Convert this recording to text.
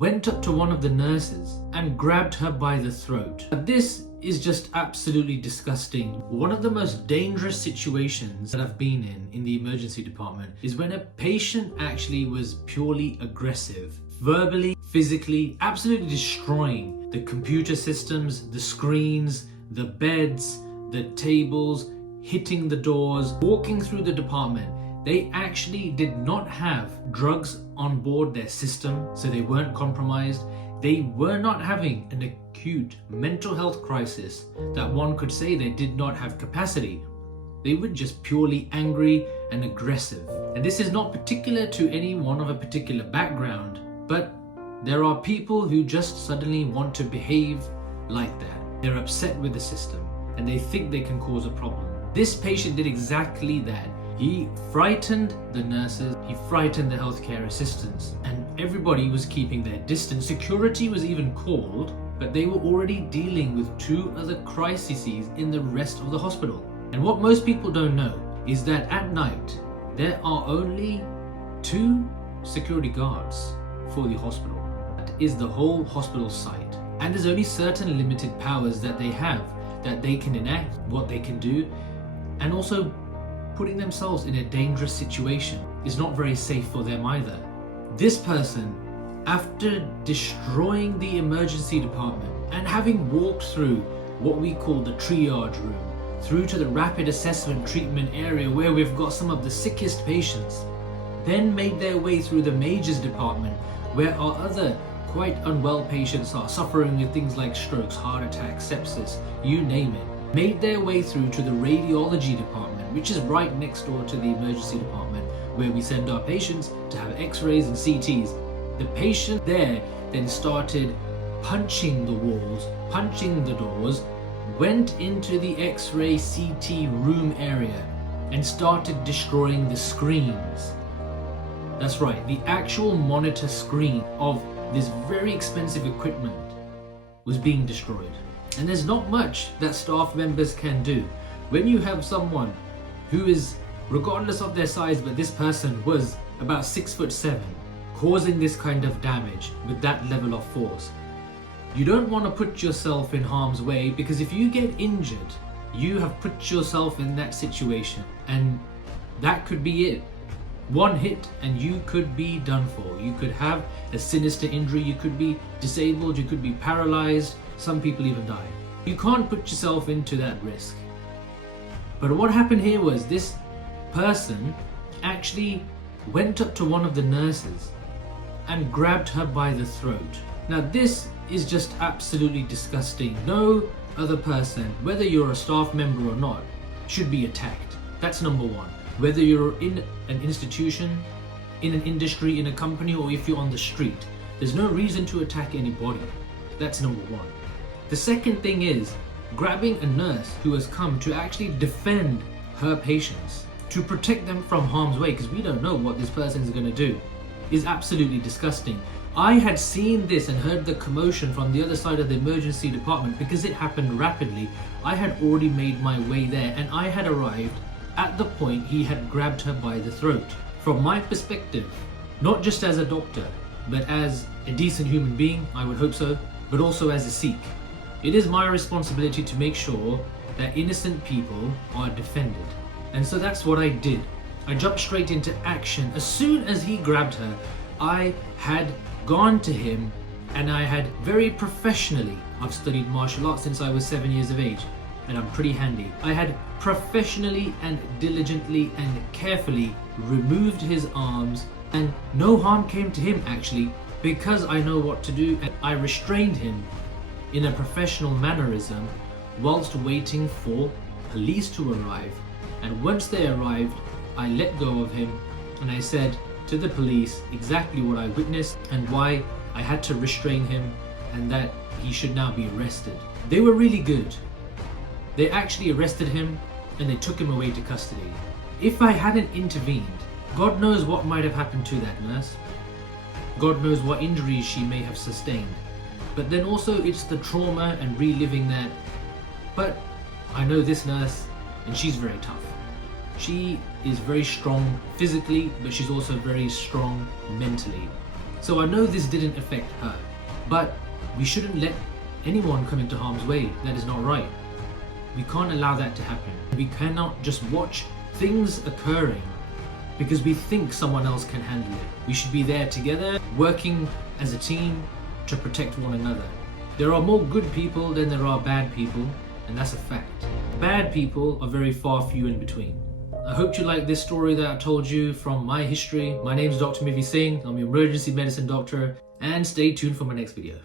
went up to one of the nurses and grabbed her by the throat. This is just absolutely disgusting. One of the most dangerous situations that I've been in the emergency department is when a patient actually was purely aggressive, verbally, physically, absolutely destroying the computer systems, the screens, the beds, the tables, hitting the doors, walking through the department. They actually did not have drugs on board their system, so they weren't compromised. They were not having an acute mental health crisis that one could say they did not have capacity. They were just purely angry and aggressive. And this is not particular to anyone of a particular background, but there are people who just suddenly want to behave like that. They're upset with the system and they think they can cause a problem. This patient did exactly that. He frightened the nurses, he frightened the healthcare assistants, and everybody was keeping their distance. Security was even called, but they were already dealing with 2 other crises in the rest of the hospital. And what most people don't know is that at night, there are only 2 security guards for the hospital. That is the whole hospital site. And there's only certain limited powers that they have, that they can enact, what they can do, and also putting themselves in a dangerous situation is not very safe for them either. This person, after destroying the emergency department and having walked through what we call the triage room, through to the rapid assessment treatment area where we've got some of the sickest patients, then made their way through the majors department where our other quite unwell patients are suffering with things like strokes, heart attacks, sepsis, you name it, made their way through to the radiology department, which is right next door to the emergency department, where we send our patients to have x-rays and CTs. The patient there then started punching the walls, punching the doors, went into the x-ray CT room area and started destroying the screens. That's right, the actual monitor screen of this very expensive equipment was being destroyed. And there's not much that staff members can do. When you have someone who is, regardless of their size, but this person was about 6'7", causing this kind of damage with that level of force, you don't want to put yourself in harm's way, because if you get injured, you have put yourself in that situation, and that could be it. One hit and you could be done for. You could have a sinister injury, you could be disabled, you could be paralyzed, some people even die. You can't put yourself into that risk. But what happened here was this person actually went up to one of the nurses and grabbed her by the throat. Now this is just absolutely disgusting. No other person, whether you're a staff member or not, should be attacked. That's number one. Whether you're in an institution, in an industry, in a company, or if you're on the street, there's no reason to attack anybody. That's number one. The second thing is grabbing a nurse who has come to actually defend her patients, to protect them from harm's way, because we don't know what this person is going to do, is absolutely disgusting. I had seen this and heard the commotion from the other side of the emergency department because it happened rapidly. I had already made my way there and I had arrived at the point he had grabbed her by the throat. From my perspective, not just as a doctor, but as a decent human being, I would hope so, but also as a Sikh, it is my responsibility to make sure that innocent people are defended. And so that's what I did. I jumped straight into action. As soon as he grabbed her, I had gone to him and I had very professionally, I've studied martial arts since I was 7 years of age, and I'm pretty handy. I had professionally and diligently and carefully removed his arms, and no harm came to him actually, because I know what to do, and I restrained him in a professional mannerism whilst waiting for police to arrive. And once they arrived, I let go of him and I said to the police exactly what I witnessed and why I had to restrain him, and that he should now be arrested. They were really good. They actually arrested him and they took him away to custody. If I hadn't intervened, God knows what might have happened to that nurse. God knows what injuries she may have sustained. But then also it's the trauma and reliving that. But I know this nurse and she's very tough. She is very strong physically, but she's also very strong mentally. So I know this didn't affect her, but we shouldn't let anyone come into harm's way. That is not right. We can't allow that to happen. We cannot just watch things occurring because we think someone else can handle it. We should be there together, working as a team to protect one another. There are more good people than there are bad people, and that's a fact. Bad people are very far few in between. I hope you like this story that I told you from my history. My name is Dr. Mivi Singh. I'm your emergency medicine doctor, and stay tuned for my next video.